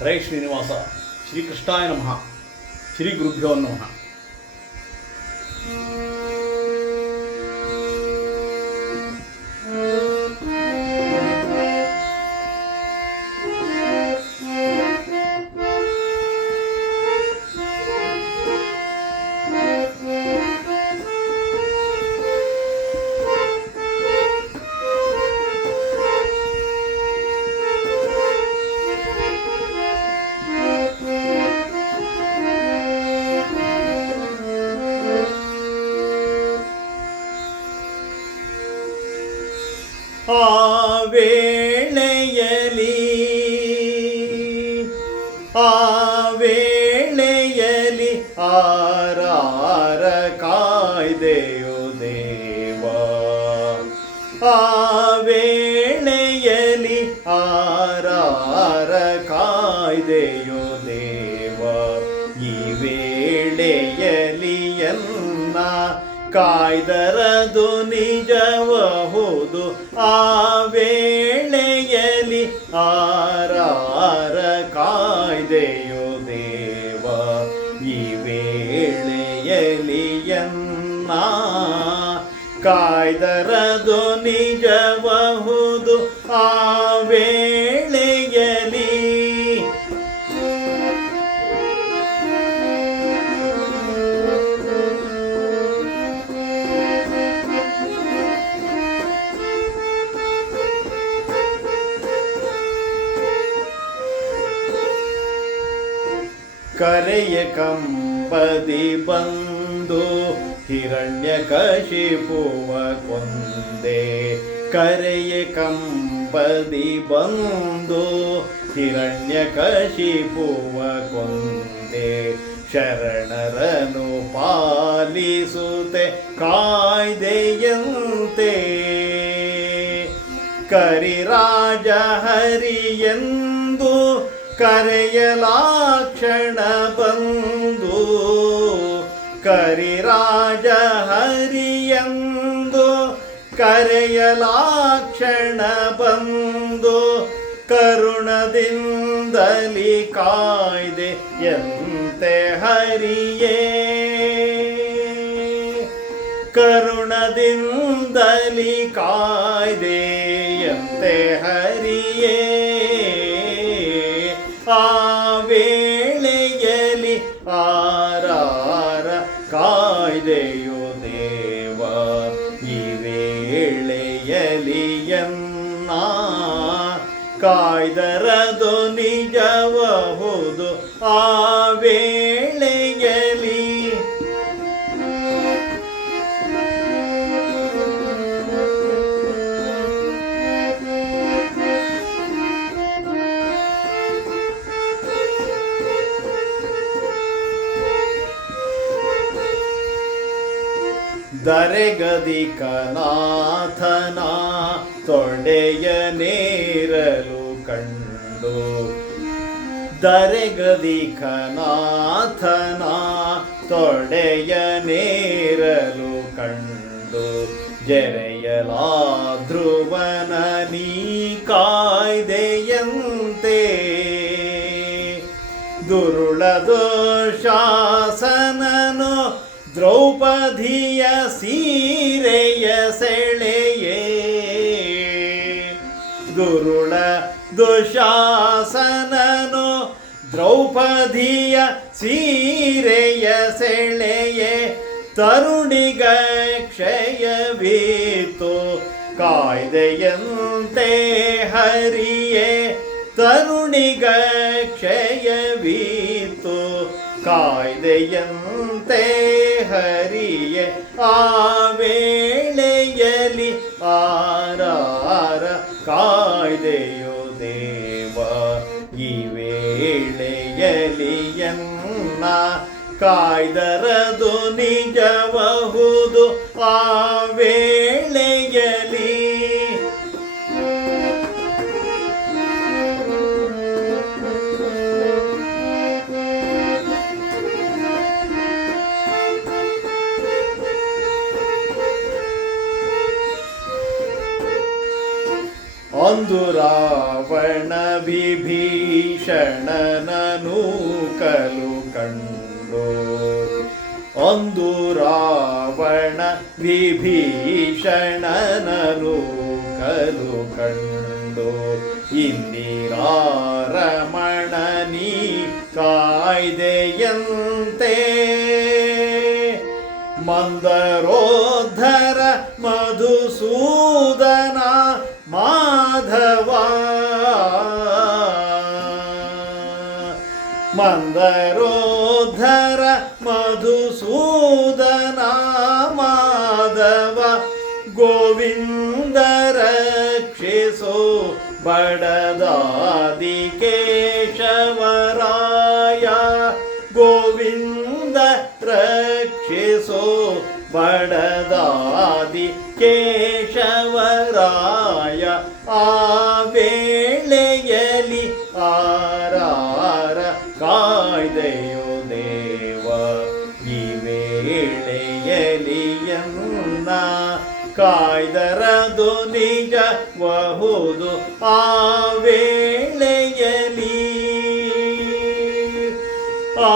ಹರೇ ಶ್ರೀನಿವಾಸ. ಶ್ರೀಕೃಷ್ಣಾಯ ನಮಃ. ಶ್ರೀ ಗುರುಭ್ಯೋ ನಮಃ. ಆ ವೇಳೆಯಲಿ ಆರಾರ ಕಾಯ್ದೆಯೋ ದೇವ. ಆ ವೇಳೆಯಲಿ ಆರಾರ ಕಾಯ್ದೆಯೋ ದೇವ. ಈ ವೇಳೆಯಲಿ ಎನ್ನ ಕಾಯ್ದರದು ನಿಜಬಹುದು. ಆ ವೇಳೆಯಲಿ ಆರಾರ ಕಾಯ್ದೆಯೋ ದೇವ. ಈ ವೇಳೆಯಲಿ ಎನ್ನ ಕಾಯ್ದರದು ನಿಜಬಹುದು. ಆ ವೇಳೆಯಲಿ ಕರೆಯ ಕಂಬದಿ ಬಂದು ಹಿರಣ್ಯಕಶಿಪುವ ಕೊಂದೆ. ಕರೆಯ ಕಂಬದಿ ಬಂದು ಹಿರಣ್ಯಕಶಿಪುವ ಕೊಂದೆ. ಶರಣರನು ಪಾಲಿಸುತ್ತೆ ಕಾಯ್ದೆಯಂತೆ. ಕರಿರಾಜ ಹರಿಯೆಂದು ಕರೆಯಲಾಕ್ಷಣ ಬಂದು. ಕರಿರಾಜ ಹರಿಯೆಂದು ಕರೆಯಲಾಕ್ಷಣ ಬಂದು. ಕರುಣದಿಂದಲಿ ಕಾಯ್ದೆ ಎಂತೆ ಹರಿಯೇ. ಕರುಣದಿಂದಲಿ ಕಾಯ್ದೆ ಎಂತೆ ಹರಿಯೇ. ಆ ವೇಳೆಯಲಿ ಆರಾರ ಕಾಯ್ದೆಯೋ ದೇವ. ಈ ವೇಳೆಯಲಿ ಎನ್ನ ಕಾಯ್ದರದು ನಿಜಬಹುದು. ಆ ವೇಳೆಯಲಿ ದರೆಗದಿಕನಾಥನ ತೊಡೆಯ ನೇರಲು ಕಂಡು. ದರೆಗದಿಕನಾಥನ ತೊಡೆಯ ನೇರಲು ಕಂಡು. ಜರೆಯಲಾ ಧ್ರುವನ ನೀ ಕಾಯ್ದೆಯಂತೆ. ದುರುಳದು ಶಾಸನನು ದ್ರೌಪದಿಯ ಸೀರೆಯ ಸೆಳೆಯೇ. ದುರುಳ ದುಶಾಸನನು ದ್ರೌಪದಿಯ ಸೀರೆಯ ಸೆಳೆಯೇ. ತರುಣಿಗ ಕ್ಷಯವೀತು ಕಾಯ್ದೆಯಂತೆ ಹರಿಯೇ. ತರುಣಿಗ ಕ್ಷಯವೀತು ಕಾಯ್ದೆಯಂತೆ ಹರಿಯೇ. ಆ ವೇಳೆಯಲಿ ಆರಾರ ಕಾಯ್ದೆಯೋ ದೇವ. ಈ ವೇಳೆಯಲಿ ಎನ್ನ ಕಾಯ್ದರದು ನಿಜಬಹುದು. ಆ ವೇಳೆಯಲಿ ಅಂದು ರಾವಣ ವಿಭೀಷಣರ ವಿಭೀಷಣನನು ಕಲು ಕಂಡು ಅಂದು ರಾವಣ ವಿಭೀಷಣನನು ಕಲು ಕಂಡು ಇಂದಿರಾರಮಣನಿ ಕಾಯ್ದೆಯಂತೆ ಮಂದರೋದ್ಧರ ಮಧುಸೂದನ ಮಾಧವ ಮಂದರೋದ್ಧರ ಮಧುಸೂದನ ಮಾಧವ ಗೋವಿಂದ ರಕ್ಷಿಸೋ ಬಡದಾದಿ ಕೇಶವರಾಯ ಗೋವಿಂದ ರಕ್ಷಿಸೋ ಬಡದಾದಿ ಕೇಶವರಾಯ ಆ ವೇಳೆಯಲ್ಲಿ ಆರಾರ ಕಾಯ್ದೆಯೋ ದೇವ ಈ ವೇಳೆಯಲಿಯನ್ನ ಕಾಯ್ದರದು ನಿಜಬಹುದು ಆ ವೇಳೆಯಲಿ ಆ